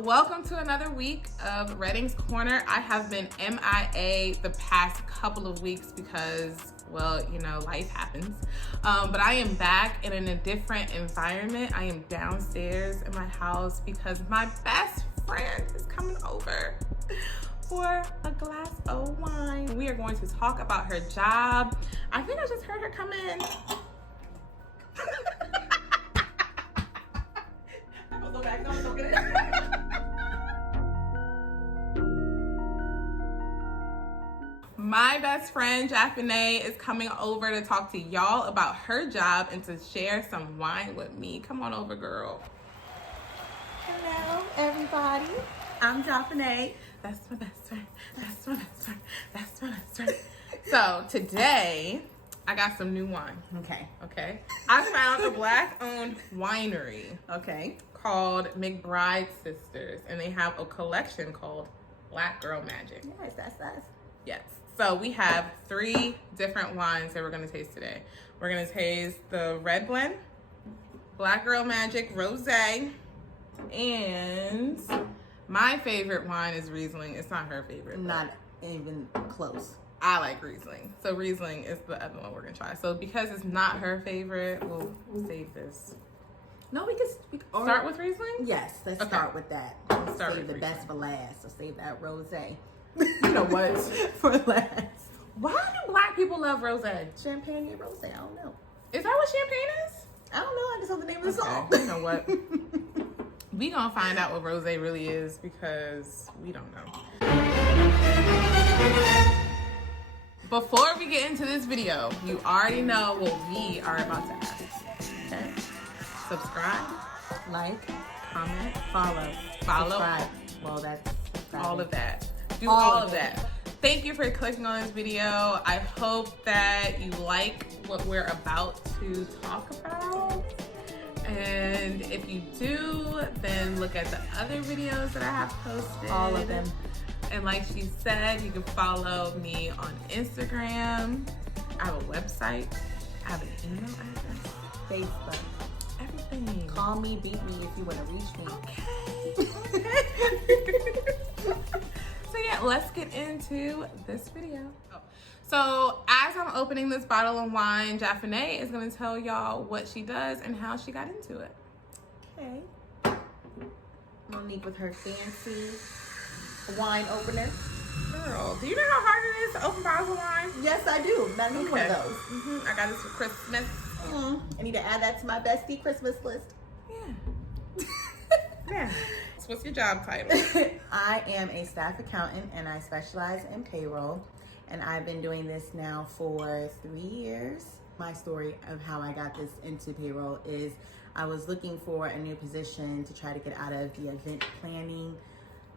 welcome to another week of Redding's Corner. I have been MIA the past couple of weeks because, well, you know, life happens. But I am back and in a different environment. I am downstairs in my house because my best friend is coming over for a glass of wine. We are going to talk about her job. I think I just heard her come in. My best friend, Japhane, is coming over to talk to y'all about her job and to share some wine with me. Come on over, girl. Hello, everybody. I'm Japhane. That's my best friend. That's my best friend. That's my best friend. So today, I got some new wine. Okay. I found a Black-owned winery. Okay. Called McBride Sisters, and they have a collection called Black Girl Magic. Yes, that's us. Yes. So we have 3 different wines that we're going to taste today. We're going to taste the Red Blend, Black Girl Magic Rosé, and my favorite wine is Riesling. It's not her favorite. Not even close. I like Riesling. So Riesling is the other one we're going to try. So because it's not her favorite, we'll save this. No, we can start with Riesling? Yes, let's start with that. Save the best for last. So save that rosé. You know what? For last. Why do Black people love rosé? Champagne and rosé. I don't know. Is that what champagne is? I don't know. I just know the name of the song. You know what? We gonna find out what rosé really is because we don't know. Before we get into this video, you already know what we are about to ask. Okay? Subscribe, like, comment, follow, subscribe. Well, that's all of that. Do all of that. Thank you for clicking on this video. I hope that you like what we're about to talk about. And if you do, then look at the other videos that I have posted. All of them. And like she said, you can follow me on Instagram. I have a website. I have an email address. Facebook. Everything. Call me, beat me if you want to reach me. Okay. So yeah, let's get into this video. So as I'm opening this bottle of wine, Japhane is going to tell y'all what she does and how she got into it. Okay. Monique with her fancy wine opener. Girl, do you know how hard it is to open bottles of wine? Yes, I do. I need one of those. I got this for Christmas. I need to add that to my bestie Christmas list. Yeah. Yeah. So what's your job title? I am a staff accountant and I specialize in payroll. And I've been doing this now for 3 years. My story of how I got this into payroll is I was looking for a new position to try to get out of the event planning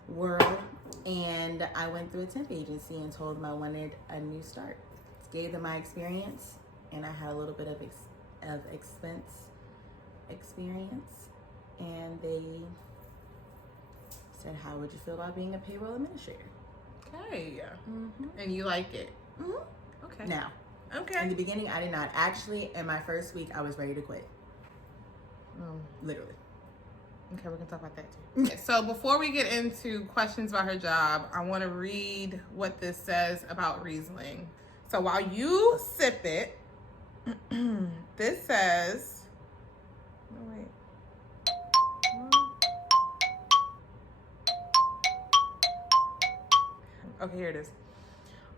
world. And I went through a temp agency and told them I wanted a new start. Gave them my experience and I had a little bit of expense experience. And they said, how would you feel about being a payroll administrator? Okay. And you like it? Okay. Now, in the beginning, I did not. Actually, in my first week, I was ready to quit. Literally. Okay, we're going to talk about that too. Okay, so before we get into questions about her job, I want to read what this says about Riesling. So while you sip it, this says, oh wait. Okay, here it is.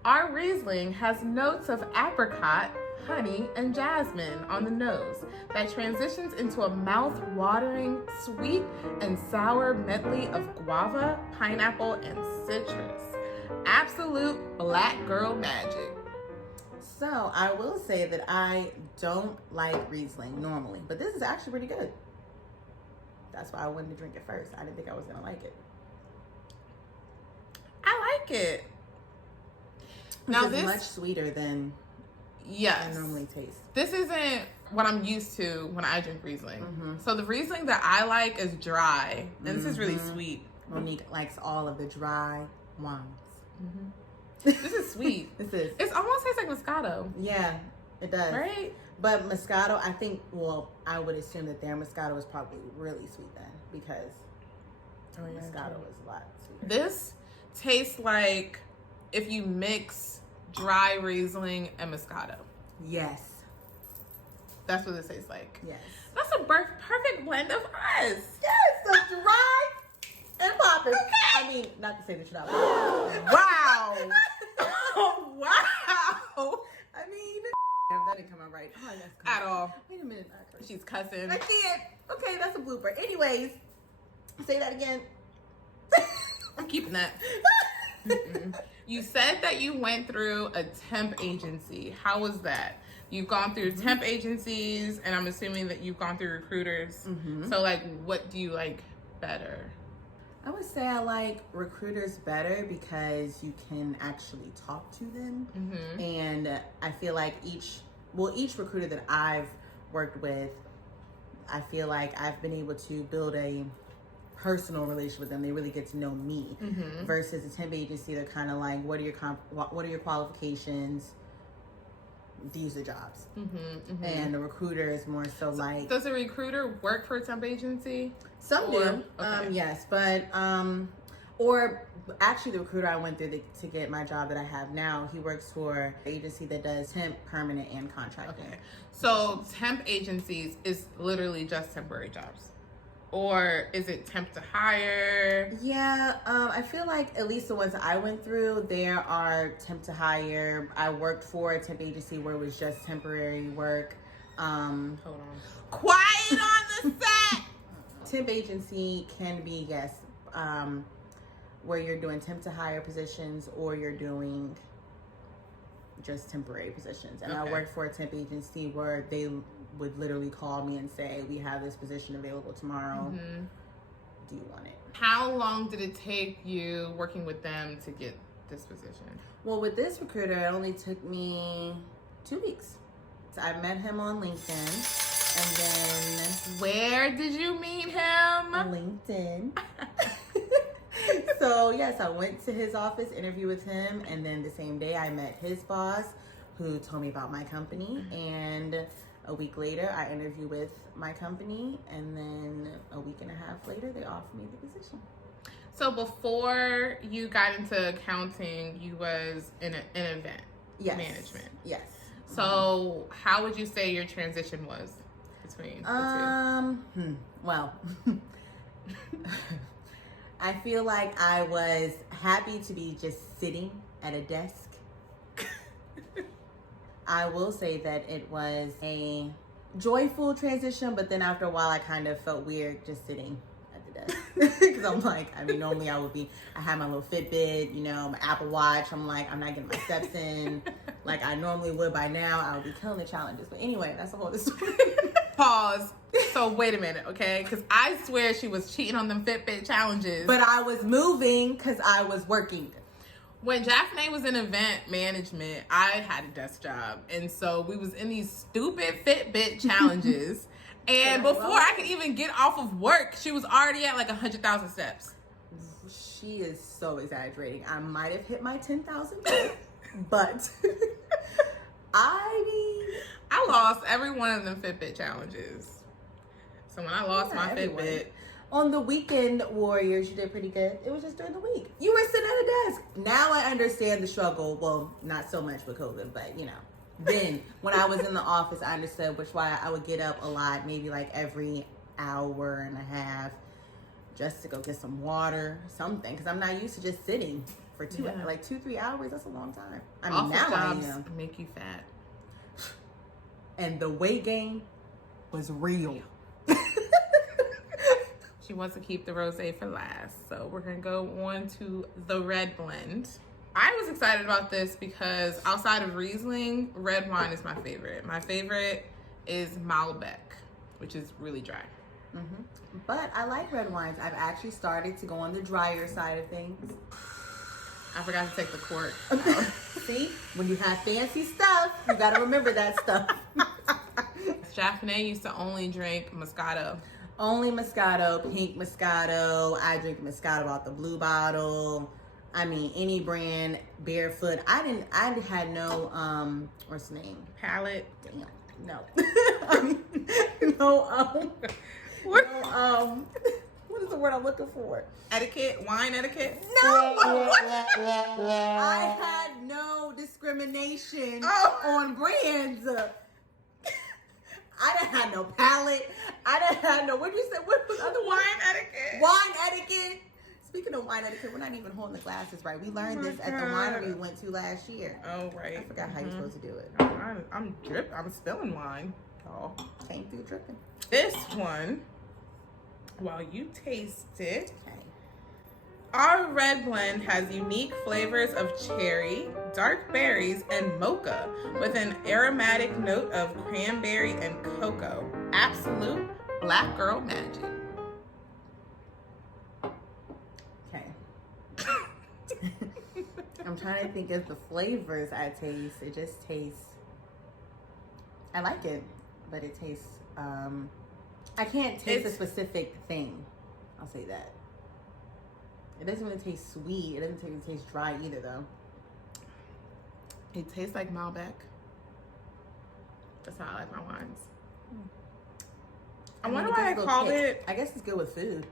Our Riesling has notes of apricot, honey, and jasmine on the nose that transitions into a mouth-watering, sweet and sour medley of guava, pineapple, and citrus. Absolute Black girl magic. So I will say that I don't like Riesling normally, but this is actually pretty good. That's why I wanted to drink it first. I didn't think I was gonna like it. I like it. Now this is much sweeter than I normally taste. This isn't what I'm used to when I drink Riesling. So the Riesling that I like is dry, and this is really sweet. Monique likes all of the dry wines. This is sweet. It almost tastes like Moscato. Yeah, it does. Right? But Moscato, I think, well, I would assume that their Moscato is probably really sweet then because Oh, yeah, Moscato is a lot sweeter. This tastes like if you mix dry Riesling and Moscato. Yes. That's what it tastes like. Yes. That's a perfect blend of us. Yes, so dry and popping. Okay. I mean, not to say that you're not. Wow. Oh, wow. I mean, that didn't come out right. Oh, that's At all. Wait a minute. She's cussing. I can't. Okay, that's a blooper. Anyways, say that again. I'm keeping that. You said that you went through a temp agency. How was that? You've gone through temp agencies, and I'm assuming that you've gone through recruiters. So, like, what do you like better? I would say I like recruiters better because you can actually talk to them. And I feel like each recruiter that I've worked with, I feel like I've been able to build a personal relationship with them. They really get to know me. Versus a temp agency, they're kind of like, what are your qualifications? These are jobs. And the recruiter is more so like. Does a recruiter work for a temp agency? Some do. Okay. Yes, but or actually the recruiter I went through to get my job that I have now, he works for an agency that does temp, permanent, and contracting. Okay. So temp agencies is literally just temporary jobs. Or is it temp to hire? Yeah, I feel like at least the ones that I went through, there are temp to hire. I worked for a temp agency where it was just temporary work. Hold on. Quiet on the set! Temp agency can be, yes, where you're doing temp to hire positions or you're doing just temporary positions. And I worked for a temp agency where they would literally call me and say, we have this position available tomorrow. Do you want it? How long did it take you working with them to get this position? Well, with this recruiter, it only took me 2 weeks. So I met him on LinkedIn. And then... Where did you meet him? LinkedIn. So, yes, I went to his office, interview with him. And then the same day, I met his boss, who told me about my company. And a week later, I interviewed with my company. And then a week and a half later, they offered me the position. So before you got into accounting, you was in an event management. Yes. So how would you say your transition was between the two? Well, I feel like I was happy to be just sitting at a desk. I will say that it was a joyful transition, but then after a while, I kind of felt weird just sitting at the desk. Because I'm like, I mean, normally I have my little Fitbit, you know, my Apple Watch. I'm like, I'm not getting my steps in like I normally would by now. I would be killing the challenges. But anyway, that's the whole story. Pause. So wait a minute, okay? Because I swear she was cheating on them Fitbit challenges. But I was moving because I was working. When Jaffnay was in event management, I had a desk job. And so we was in these stupid Fitbit challenges. And before I could even get off of work, she was already at like 100,000 steps. She is so exaggerating. I might have hit my 10,000, but I lost every one of them Fitbit challenges. So when I lost my Fitbit... On the weekend warriors, you did pretty good. It was just during the week. You were sitting at a desk. Now I understand the struggle. Well, not so much with COVID, but you know. Then when I was in the office, I understood why I would get up a lot, maybe like every hour and a half, just to go get some water, something. Because I'm not used to just sitting for 2-3 hours. That's a long time. I mean, office now jobs I am. Make you fat. And the weight gain was real. She wants to keep the rosé for last. So we're going to go on to the red blend. I was excited about this because outside of Riesling, red wine is my favorite. My favorite is Malbec, which is really dry. But I like red wines. I've actually started to go on the drier side of things. I forgot to take the cork. See, when you have fancy stuff, you got to remember that stuff. Jaffnay used to only drink Moscato. Only Moscato, pink Moscato. I drink Moscato out the blue bottle. I mean, any brand, Barefoot. I had no, what's the name? Palette. Damn, no. What is What's the word I'm looking for? Etiquette, wine etiquette. No! I had no discrimination on brands. I didn't have no palate. I didn't have no, what did you say? What was the other one? Wine etiquette. Wine etiquette. Speaking of wine etiquette, we're not even holding the glasses right. We learned this at the winery we went to last year. Oh, right. I forgot how you're supposed to do it. I'm dripping. I'm spilling wine. Oh, Came through dripping. this one, while you taste it, Okay. our red blend has unique flavors of cherry, dark berries, and mocha with an aromatic note of cranberry and cocoa. Absolute black girl magic. Okay. I'm trying to think of the flavors I taste. It just tastes, I like it, but it tastes, I can't taste a specific thing. I'll say that. It doesn't really taste sweet. It doesn't really taste dry either, though. It tastes like Malbec. That's how I like my wines. I wonder why they called it. I guess it's good with food.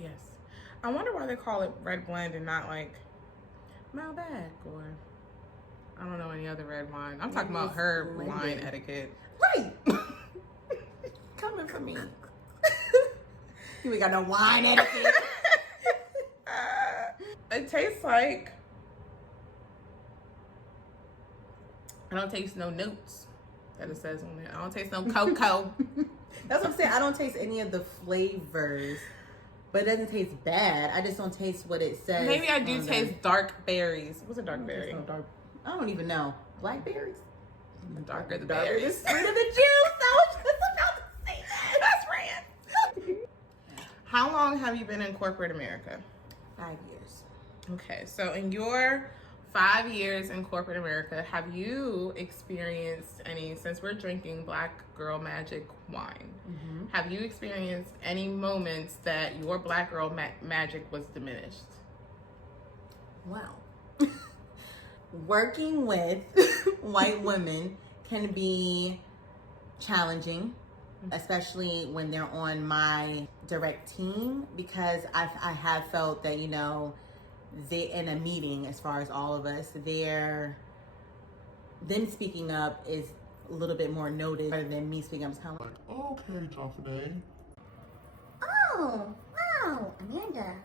Yes. I wonder why they call it red blend and not like Malbec or I don't know any other red wine. I'm talking about her wine etiquette. Right. Coming for me. You ain't got no wine etiquette. It tastes like I don't taste no notes that it says on there. I don't taste no cocoa. That's what I'm saying. I don't taste any of the flavors, but it doesn't taste bad. I just don't taste what it says. Maybe I do taste dark berries. What's a dark berry? No dark. I don't even know. Blackberries? The darker the Darker berries. the sweeter the juice. I was just about to say that. That's rant. How long have you been in corporate America? 5 years. Okay, so in your 5 years in corporate America, have you experienced any, since we're drinking Black Girl Magic wine, have you experienced any moments that your Black Girl Magic was diminished? Wow. Working with white women can be challenging, especially when they're on my direct team, because I have felt that, you know, they in a meeting, as far as all of us, them speaking up is a little bit more noted rather than me speaking up. It's kind of like, Okay, Joffrey. Oh, wow, Amanda.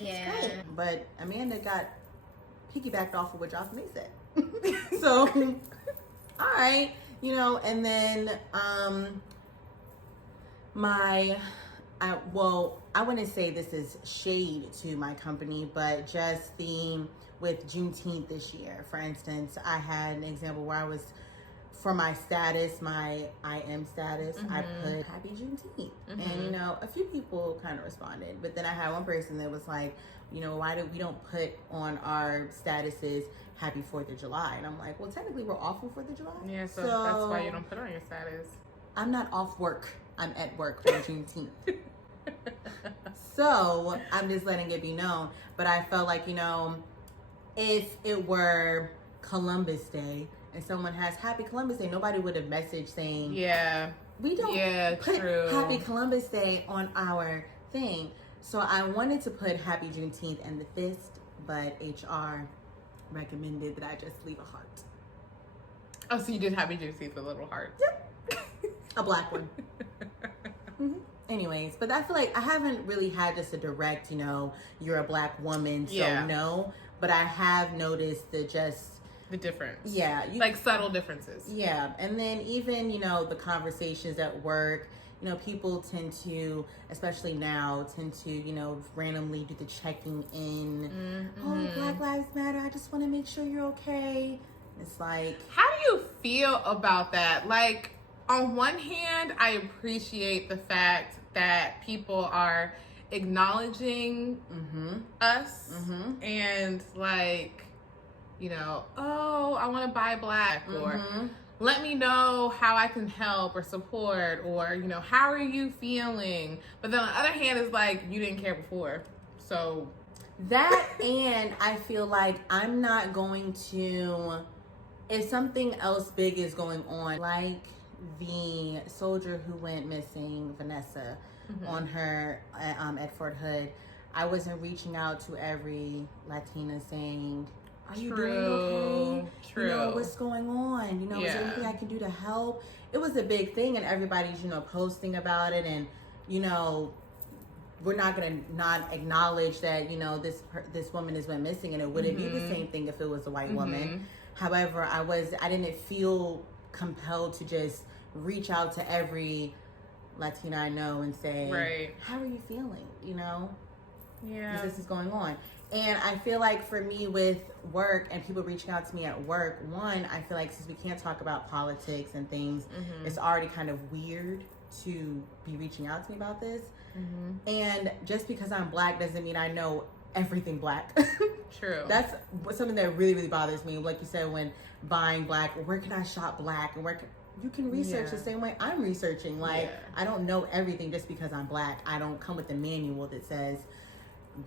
yeah. But Amanda got piggybacked off of what Joffrey said. So, all right, you know, and then I wouldn't say this is shade to my company, but just with Juneteenth this year, for instance, I had an example where I was, for my status, my IM status, I put Happy Juneteenth. And, you know, a few people kind of responded, but then I had one person that was like, you know, why do we don't put on our statuses Happy 4th of July? And I'm like, well, technically we're off on 4th of July. Yeah, so that's why you don't put on your status. I'm not off work. I'm at work for Juneteenth. So I'm just letting it be known. But I felt like, you know, if it were Columbus Day and someone has Happy Columbus Day, nobody would have messaged saying, yeah, we don't put Happy Columbus Day on our thing. So I wanted to put Happy Juneteenth and the fist, but HR recommended that I just leave a heart. Oh, so you did Happy Juneteenth with a little heart. Yep. A black one. Anyways, but I feel like I haven't really had just a direct, you know, you're a black woman, so no. But I have noticed the difference. Yeah. Like subtle differences. Yeah. And then even, you know, the conversations at work, you know, people tend to, especially now, you know, randomly do the checking in. Oh, Black Lives Matter. I just want to make sure you're okay. It's like, how do you feel about that? Like, on one hand, I appreciate the fact that people are acknowledging us and like, you know, oh, I want to buy black, or let me know how I can help or support, or, you know, how are you feeling? But then on the other hand, it's like, you didn't care before. So that, and I feel like I'm not going to, if something else big is going on, like the soldier who went missing, Vanessa, on her at Fort Hood, I wasn't reaching out to every Latina saying, are you doing okay? True. You know, what's going on? You know, is there anything I can do to help? It was a big thing, and everybody's, you know, posting about it, and, you know, we're not going to not acknowledge that, you know, this woman has went missing, and it wouldn't be the same thing if it was a white woman. However, I didn't feel compelled to just reach out to every Latina I know and say, how are you feeling? You know? Yeah. This is going on. And I feel like for me with work and people reaching out to me at work, one, I feel like since we can't talk about politics and things, it's already kind of weird to be reaching out to me about this. And just because I'm Black doesn't mean I know everything Black. True. That's something that really, really bothers me. Like you said, when buying Black, where can I shop Black? And you can research the same way I'm researching. Like, I don't know everything just because I'm Black. I don't come with a manual that says,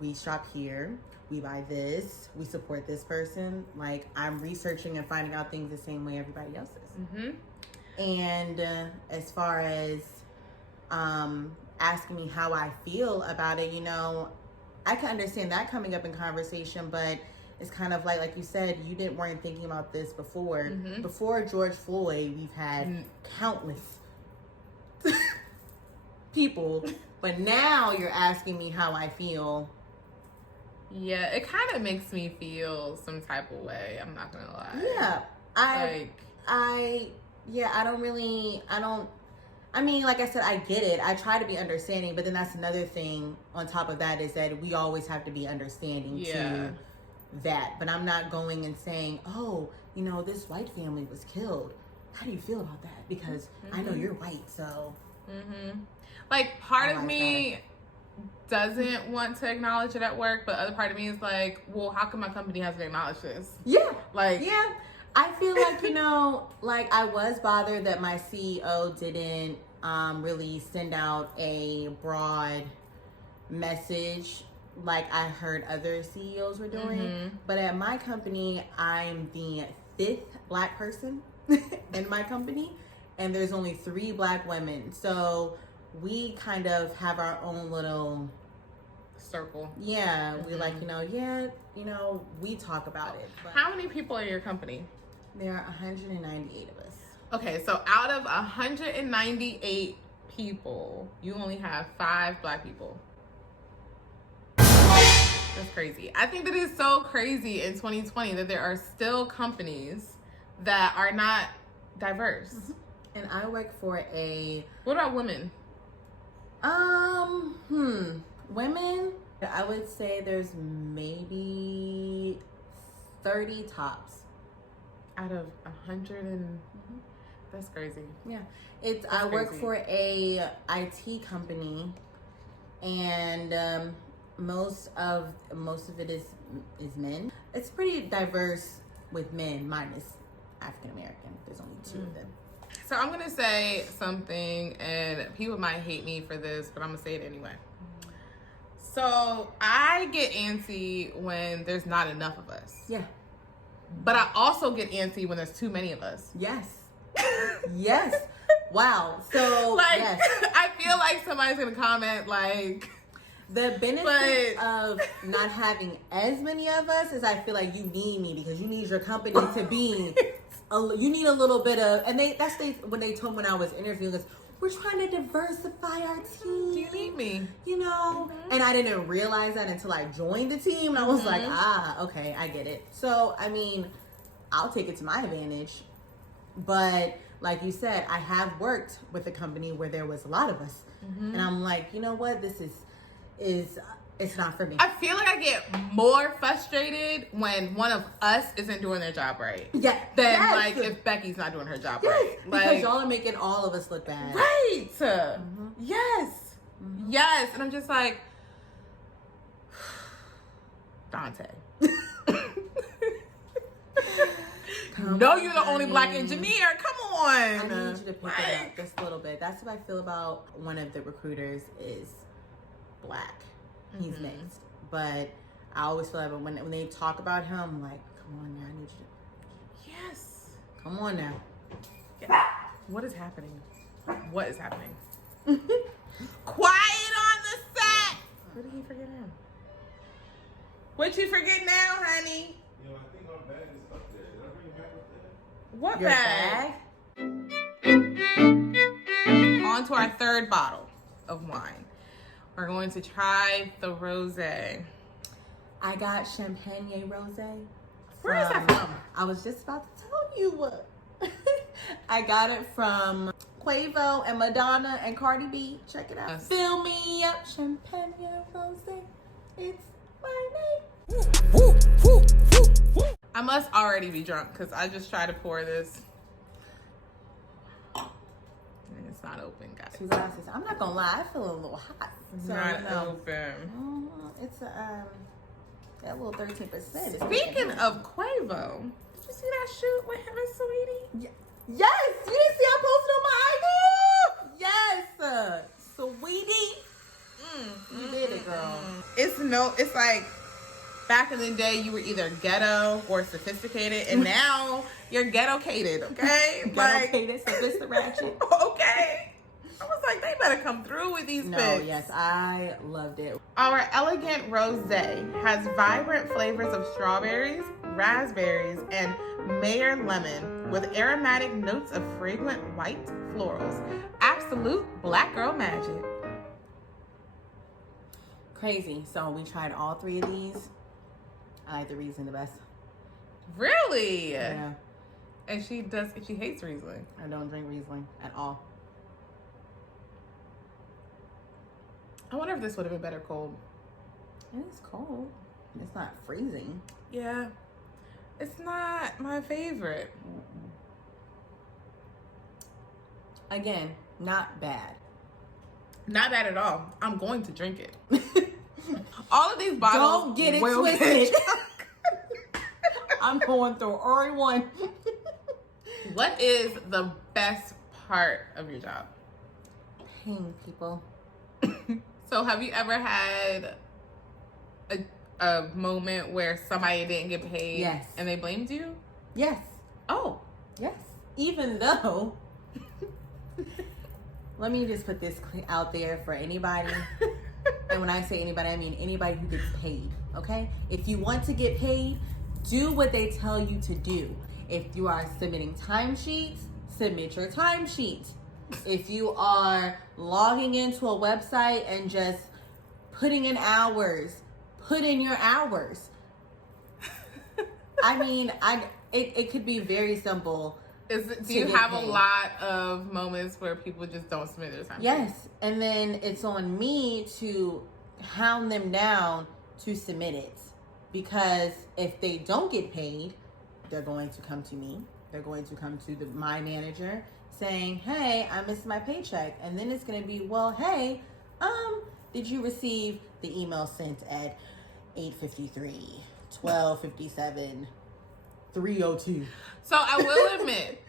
we shop here, we buy this, we support this person. Like, I'm researching and finding out things the same way everybody else is. And as far as asking me how I feel about it, you know, I can understand that coming up in conversation, but it's kind of like you said, you weren't thinking about this before. Before George Floyd, we've had countless people, but now you're asking me how I feel. Yeah, it kind of makes me feel some type of way. I'm not gonna lie. Yeah, I mean, like I said, I get it. I try to be understanding, but then that's another thing on top of that is that we always have to be understanding to that. But I'm not going and saying, oh, you know, this white family was killed. How do you feel about that? Because I know you're white, so. Like, part of me doesn't want to acknowledge it at work, but other part of me is like, well, how come my company hasn't acknowledged this? Yeah. Like, yeah. I feel like, you know, like I was bothered that my CEO didn't really send out a broad message like I heard other CEOs were doing. But at my company, I'm the 5th Black person in my company, and there's only 3 Black women. So we kind of have our own little circle. Yeah, we like, you know, we talk about it. But how many people are in your company? There are 198 of us. Okay, so out of 198 people, you only have 5 Black people. That's crazy. I think that is so crazy in 2020 that there are still companies that are not diverse. And I work for What about women? Women, I would say there's maybe 30 tops. Out of 100 and that's crazy. Yeah, I work for a IT company, and most of it is men. It's pretty diverse with men, minus African American. There's only 2 of them. So I'm gonna say something, and people might hate me for this, but I'm gonna say it anyway. So I get antsy when there's not enough of us. Yeah. But I also get antsy when there's too many of us. Yes. Yes. Wow. So, like, yes. I feel like somebody's going to comment, like... The benefit of not having as many of us is I feel like you need me because you need your company to be... you need a little bit of... And when they told me when I was interviewing us, we're trying to diversify our team. You need me. You know? And I didn't realize that until I joined the team. And I was like, okay, I get it. So, I mean, I'll take it to my advantage. But like you said, I have worked with a company where there was a lot of us. And I'm like, you know what? This is it's not for me. I feel like I get more frustrated when one of us isn't doing their job right. Yeah. Than like if Becky's not doing her job right. Like, because y'all are making all of us look bad. Right. Yes. Yes. And I'm just like, Dante. No, you're the only Black engineer. Come on. I need you to pick it up just a little bit. That's what I feel about one of the recruiters is Black. He's mixed. But I always feel like when they talk about him, I'm like, come on now, I need you to... Yes. Come on now. What is happening? What is happening? Quiet! What did he forget now? What you forget now, honey? Yo, I think our bag is up there. Did I bring a bag up there? What Your bag? On to our third bottle of wine. We're going to try the rosé. I got Champagne Rosé. Where is that from? I was just about to tell you. I got it from Quavo and Madonna and Cardi B. Check it out. Yes. Fill me up, Champagne Rosé. It's my name. I must already be drunk because I just tried to pour this. And it's not open, guys. 2 glasses. I'm not gonna lie, I feel a little hot. It's So, not no. open. It's that little 13%. Speaking of Quavo, did you see that shoot with him and Sweetie? Yes, you didn't see I posted on my IG? Yes, Sweetie. You did it, girl. It's like back in the day you were either ghetto or sophisticated, and now you're ghetto-cated, okay? Ghetto-cated, sophisticated ratchet. Okay. I was like, they better come through with these No, pics. yes, I loved it. Our elegant rosé has vibrant flavors of strawberries, raspberries, and Mayer lemon with aromatic notes of fragrant white florals. Absolute black girl magic. Crazy. So we tried all 3 of these. I like the Riesling the best. Really? Yeah, And she hates Riesling. I don't drink Riesling at all. I wonder if this would have been better cold. It is cold. It's not freezing. Yeah. It's not my favorite. Again, not bad. Not bad at all. I'm going to drink it. All of these bottles. Don't get it will twisted. I'm going through Ori 1. What is the best part of your job? Paying people. So have you ever had a moment where somebody didn't get paid? Yes. And they blamed you? Yes. Oh. Yes. Even though, let me just put this out there for anybody. And when I say anybody, I mean anybody who gets paid, okay? If you want to get paid, do what they tell you to do. If you are submitting timesheets, submit your timesheet. If you are logging into a website and just putting in hours, put in your hours. I mean, it could be very simple. Do you have a lot of moments where people just don't submit their time? Yes, and then it's on me to hound them down to submit it. Because if they don't get paid, they're going to come to me. They're going to come to my manager saying, hey, I missed my paycheck. And then it's going to be, well, hey, did you receive the email sent at 8:53, 12:57, 3:02? So I will admit,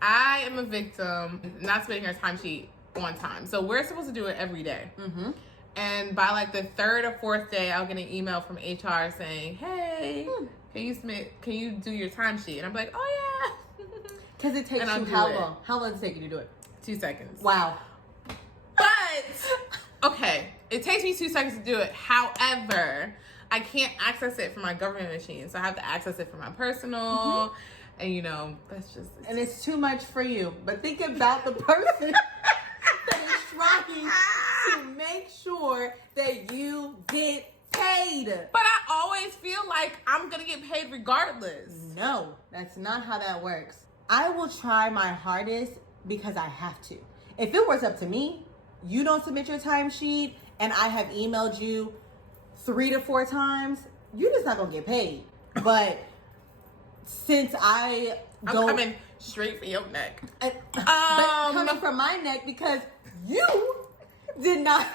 I am a victim not submitting her timesheet on time. So we're supposed to do it every day. Mm-hmm. And by like the 3rd or 4th day, I'll get an email from HR saying, hey, can you do your timesheet? And I'm like, oh yeah. Because it takes you how long? How long does it take you to do it? 2 seconds. Wow. But, okay, it takes me 2 seconds to do it. However, I can't access it from my government machine. So I have to access it from my personal. Mm-hmm. And you know, that's just... And it's too much for you. But think about the person that is trying to make sure that you get paid. But I always feel like I'm going to get paid regardless. No, that's not how that works. I will try my hardest because I have to. If it was up to me, you don't submit your timesheet and I have emailed you 3 to 4 times, you're just not going to get paid. But since I'm coming straight for your neck. But coming from my neck because you did not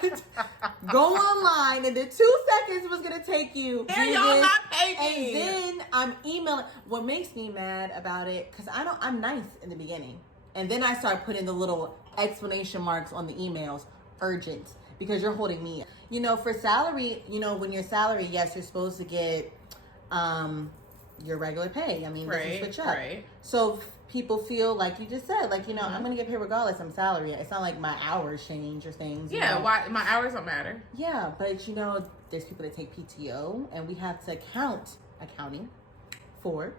go online and the 2 seconds was going to take you. There y'all not pay me. And then I'm emailing. What makes me mad about it, because I'm nice in the beginning. And then I start putting the little exclamation marks on the emails, urgent, because you're holding me. You know, for salary, you know, when you're salary, yes, you're supposed to get your regular pay. I mean, it doesn't switch up. Right. So people feel like you just said, like, I'm going to get paid regardless. I'm salary. It's not like my hours change or things. Yeah, why my hours don't matter. Yeah, but there's people that take PTO, and we have to accounting for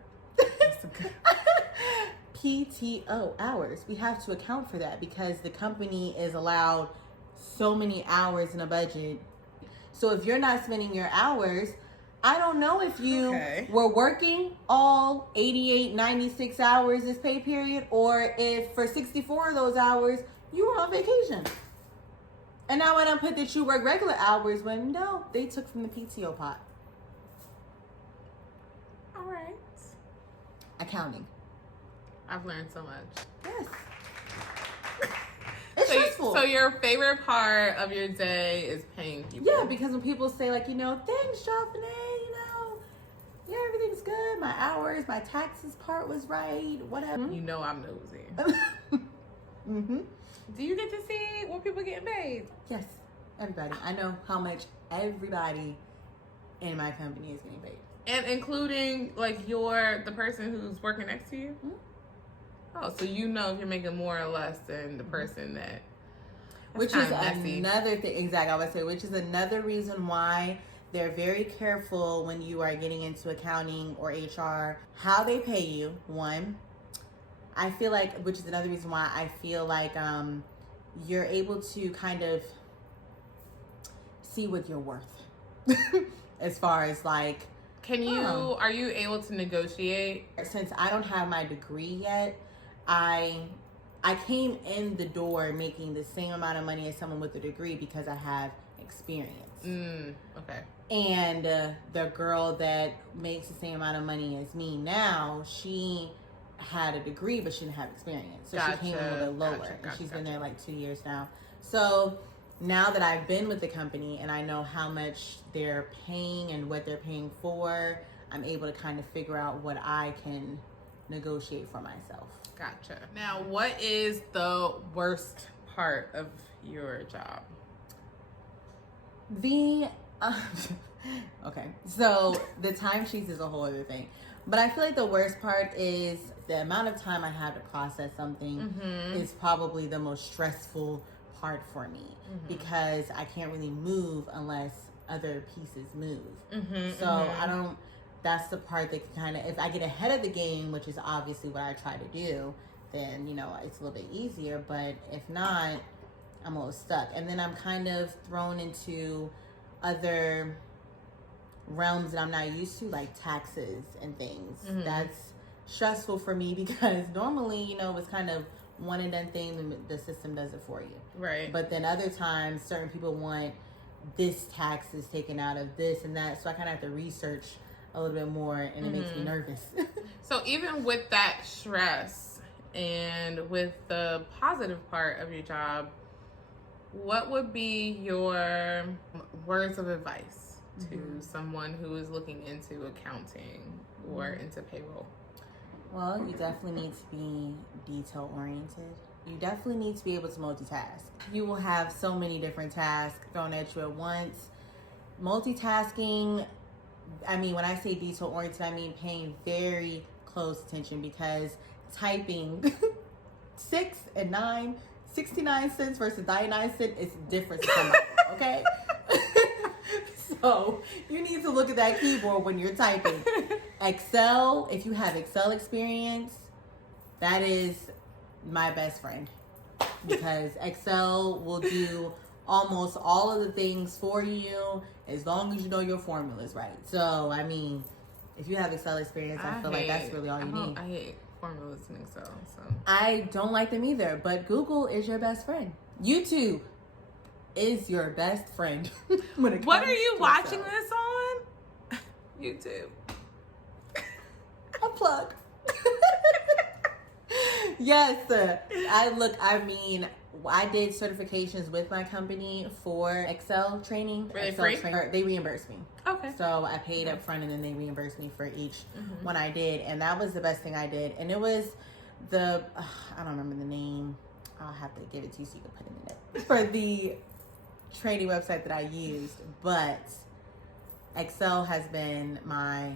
PTO hours. We have to account for that because the company is allowed so many hours in a budget. So if you're not spending your hours, I don't know if you were working all 88, 96 hours this pay period, or if for 64 of those hours you were on vacation. And now I don't put that you work regular hours when no, they took from the PTO pot. All right. Accounting. I've learned so much. Yes. It's stressful. So your favorite part of your day is paying people. Yeah, because when people say like, thanks, Joffrey, yeah, everything's good. My hours, my taxes part was right, whatever. You know I'm nosy. Mm-hmm. Do you get to see what people getting paid? Yes, everybody. I know how much everybody in my company is getting paid. And including like the person who's working next to you? Mm-hmm. Oh, so you know if you're making more or less than the person that... Which is another thing, exactly, I would say, which is another reason why they're very careful when you are getting into accounting or HR, how they pay you, one. I feel like, which is another reason why I feel like you're able to kind of see what you're worth. As far as like... are you able to negotiate? Since I don't have my degree yet, I came in the door making the same amount of money as someone with a degree because I have experience. Okay. And the girl that makes the same amount of money as me now, she had a degree, but she didn't have experience. So she came in a little bit lower. And she's been there like 2 years now. So now that I've been with the company and I know how much they're paying and what they're paying for, I'm able to kind of figure out what I can negotiate for myself. Gotcha. Now, what is the worst part of your job? Okay, so the timesheets is a whole other thing. But I feel like the worst part is the amount of time I have to process something is probably the most stressful part for me because I can't really move unless other pieces move. That's the part that kind of, if I get ahead of the game, which is obviously what I try to do, then, it's a little bit easier. But if not, I'm a little stuck. And then I'm kind of thrown into other realms that I'm not used to, like taxes and things. That's stressful for me because normally, it's kind of one and done thing, and the system does it for you. Right. But then other times, certain people want this tax is taken out of this and that. So I kind of have to research a little bit more, and it makes me nervous. So even with that stress and with the positive part of your job, what would be your words of advice to someone who is looking into accounting or into payroll? Well, you definitely need to be detail oriented. You definitely need to be able to multitask. You will have so many different tasks thrown at you at once. Multitasking, I mean, when I say detail oriented, I mean paying very close attention because typing 6 and 9, 69 cents versus 99 cents is different to somebody, okay? So you need to look at that keyboard when you're typing. Excel, if you have Excel experience, that is my best friend because Excel will do almost all of the things for you as long as you know your formulas right. So, I mean, if you have Excel experience, I feel like that's really all you need. I hate formulas in Excel. So I don't like them either, but Google is your best friend. YouTube is your best friend. What are you watching this on? YouTube. A plug. Yes, I did certifications with my company for Excel training. Were they Excel free? They reimbursed me. Okay. So I paid up front and then they reimbursed me for each one I did. And that was the best thing I did. And it was I don't remember the name. I'll have to give it to you so you can put it in it. For the training website that I used. But Excel has been my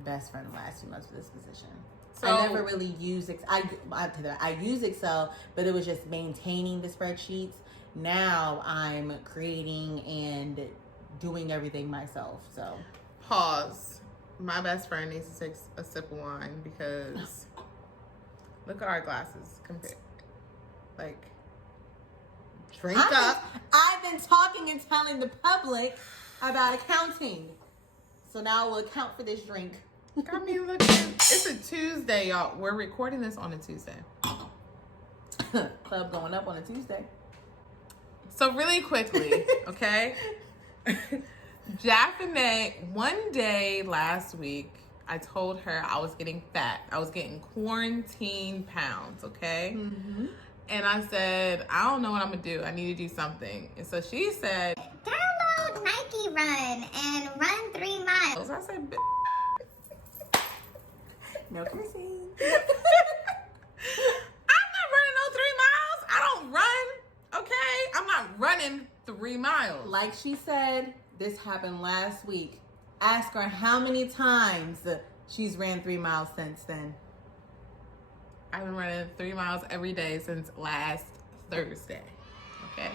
best friend the last 2 months for this position. So I never really used I use Excel, but it was just maintaining the spreadsheets. Now I'm creating and doing everything myself. So pause. My best friend needs to take a sip of wine because look at our glasses compared. Like, drink up. I've been talking and telling the public about accounting. So now we'll account for this drink. Got me looking. It's a Tuesday, y'all. We're recording this on a Tuesday. Club going up on a Tuesday. So really quickly, okay? Japhane, one day last week, I told her I was getting fat. I was getting quarantine pounds, okay? Mm-hmm. And I said, I don't know what I'm going to do. I need to do something. And so she said, Download Nike Run and run 3 miles. I said, No cursing. I'm not running no 3 miles. I don't run, okay? I'm not running 3 miles. Like she said, this happened last week. Ask her how many times she's ran 3 miles since then. I've been running 3 miles every day since last Thursday, okay?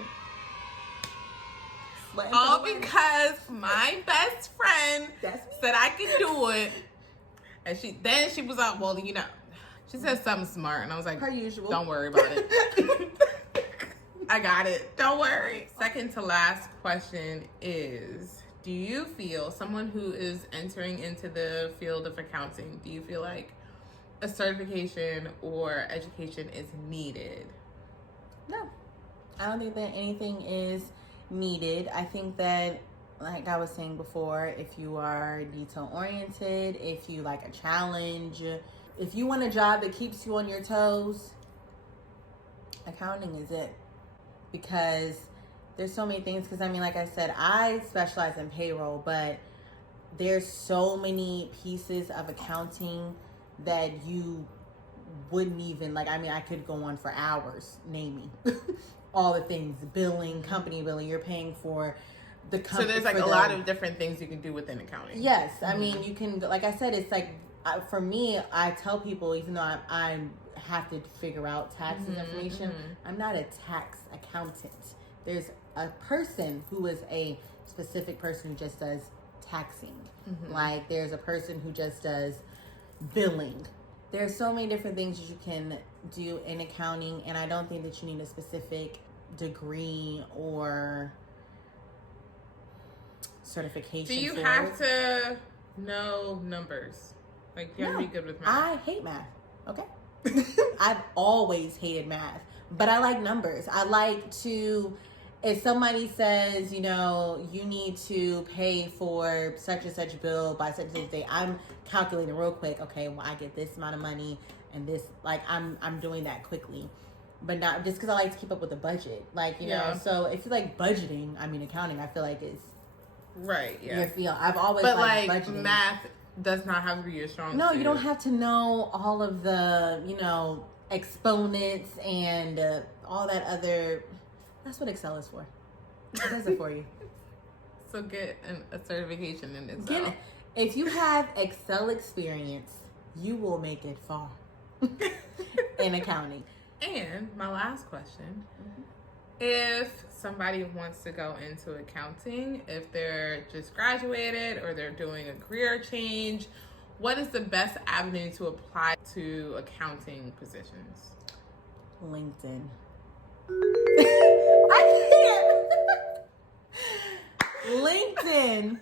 All because my best friend said I could do it. And she was like, well, you know, she said something smart. And I was like, per usual. Don't worry about it. I got it. Don't worry. Second to last question is, do you feel, someone who is entering into the field of accounting, do you feel like a certification or education is needed? No. I don't think that anything is needed. I think that, like I was saying before, if you are detail oriented, if you like a challenge, if you want a job that keeps you on your toes, accounting is it. Because there's so many things. Because I mean, like I said, I specialize in payroll, but there's so many pieces of accounting that you wouldn't even, like, I mean, I could go on for hours naming all the things. Billing, company billing, you're paying for the company. So there's like a lot of different things you can do within accounting. Yes. I mean, you can, like I said, it's like, for me, I tell people, even though I have to figure out taxes information, I'm not a tax accountant. There's a person who is a specific person who just does taxing. Like there's a person who just does billing. There's so many different things that you can do in accounting, and I don't think that you need a specific degree or certification. Do you have to know numbers? Like you have to be good with math. I hate math. Okay. I've always hated math, but I like numbers. I like to, if somebody says, you know, you need to pay for such and such bill by such and such day, I'm calculating real quick. Okay, well, I get this amount of money and this, like, I'm doing that quickly, but not just because I like to keep up with the budget. Like, you know, so if you like budgeting, I mean, accounting, I feel like is right. Yeah. your field. I've always but liked like budgeting. math does not have to be your strong No, suit. you don't have to know all of the, you know, exponents and all that other. That's what Excel is for. It does it for you. So get a certification in Excel. If you have Excel experience, you will make it far in accounting. And my last question, if somebody wants to go into accounting, if they're just graduated or they're doing a career change, what is the best avenue to apply to accounting positions? LinkedIn. I can't. LinkedIn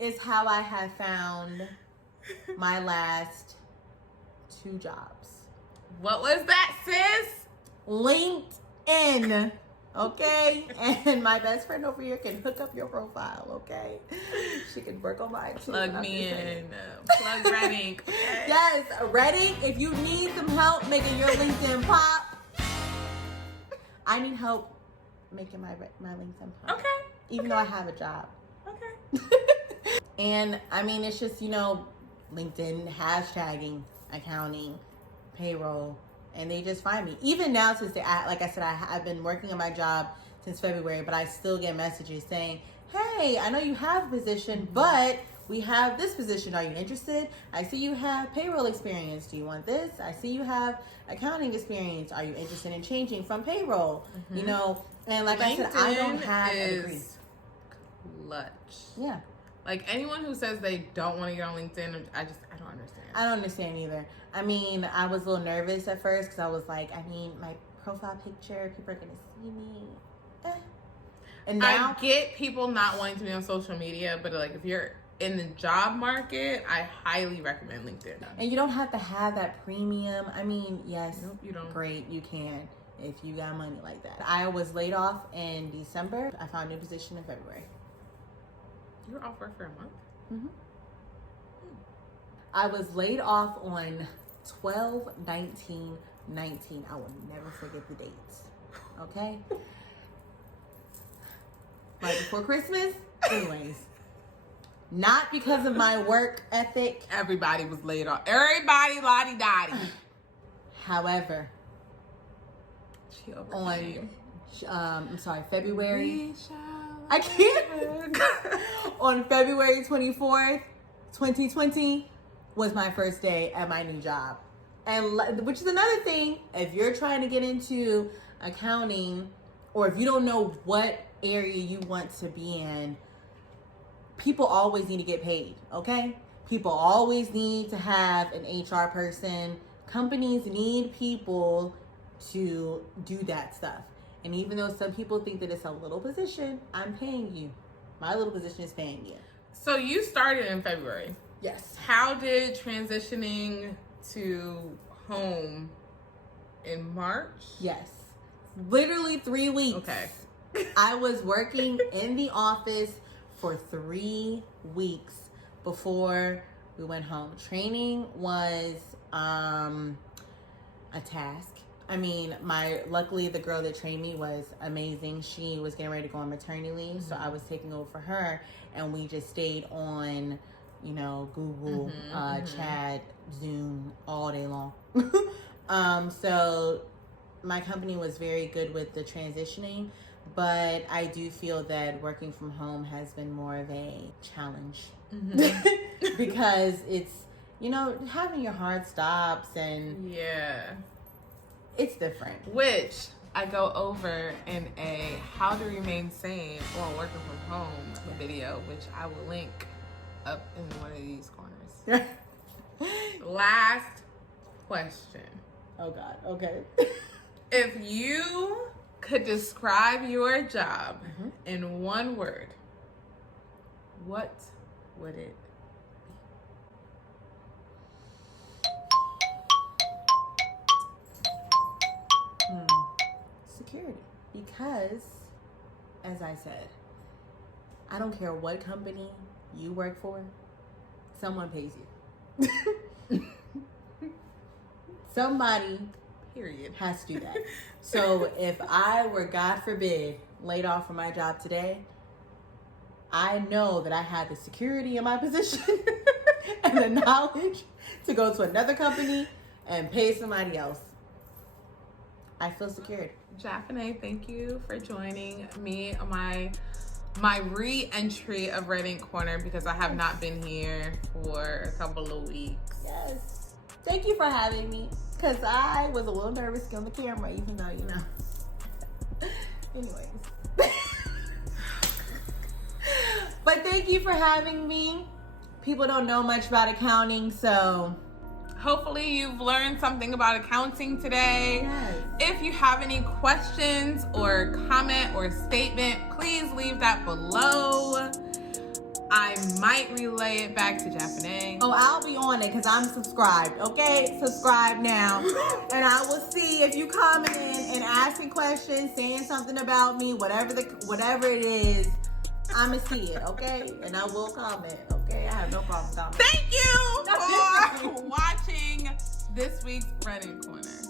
is how I have found my last 2 jobs. What was that, sis? LinkedIn. Okay? And my best friend over here can hook up your profile, okay? She can work on mine too. Plug me in. Plug Redding. Okay? Yes, Redding, if you need some help making your LinkedIn pop, I need help making my LinkedIn pop. Okay. Even though I have a job. Okay. And I mean, it's just, you know, LinkedIn hashtagging, accounting, payroll, and they just find me. Even now, since like I said, I've been working on my job since February, but I still get messages saying, hey, I know you have a position, but we have this position. Are you interested? I see you have payroll experience. Do you want this? I see you have accounting experience. Are you interested in changing from payroll? You know, and like I said, I don't have a degree. Clutch. Yeah. Like anyone who says they don't want to get on LinkedIn, I don't understand. I don't understand either. I mean, I was a little nervous at first because I was like, I mean, my profile picture, people are going to see me. And now I get people not wanting to be on social media, but like if you're in the job market, I highly recommend LinkedIn. And you don't have to have that premium. I mean, yes, Nope, you don't. Great, you can if you got money like that. I was laid off in December. I found a new position in February. You were off work for a month? Mm-hmm. I was laid off on 12/19/19. I will never forget the dates. Okay? Right before Christmas? Anyways. Not because of my work ethic. Everybody was laid off. Everybody lottie-dottie. However, She overcame. February. We shall I can't. On February 24th, 2020 was my first day at my new job. And which is another thing, if you're trying to get into accounting or if you don't know what area you want to be in, people always need to get paid, okay? People always need to have an HR person. Companies need people to do that stuff. And even though some people think that it's a little position, I'm paying you. My little position is paying you. So you started in February. Yes. How did transitioning to home in March? Yes. Literally 3 weeks. Okay. I was working in the office for 3 weeks before we went home. Training was a task. I mean, luckily the girl that trained me was amazing. She was getting ready to go on maternity leave, so I was taking over for her, and we just stayed on, Google, chat, Zoom all day long. So my company was very good with the transitioning, but I do feel that working from home has been more of a challenge because it's, having your hard stops and it's different. Which I go over in a how to remain sane while working from home video, which I will link up in one of these corners. Last question. Oh God, okay. If you could describe your job in one word, what would it Security. Because, as I said, I don't care what company you work for, someone pays you. Somebody, period, has to do that. So if I were, God forbid, laid off from my job today, I know that I have the security in my position and the knowledge to go to another company and pay somebody else. I feel secured. Japhane, thank you for joining me on my re-entry of Redding Corner because I have not been here for a couple of weeks. Yes. Thank you for having me because I was a little nervous on the camera, even though, Anyways. But thank you for having me. People don't know much about accounting, so hopefully you've learned something about accounting today. Yes. If you have any questions or comment or statement, please leave that below. I might relay it back to Japhane. Oh, I'll be on it because I'm subscribed, okay? Subscribe now. And I will see if you comment and asking questions, saying something about me, whatever it is, I'ma see it, okay? And I will comment, okay? I have no problem commenting. Thank you for watching this week's Redding Corner.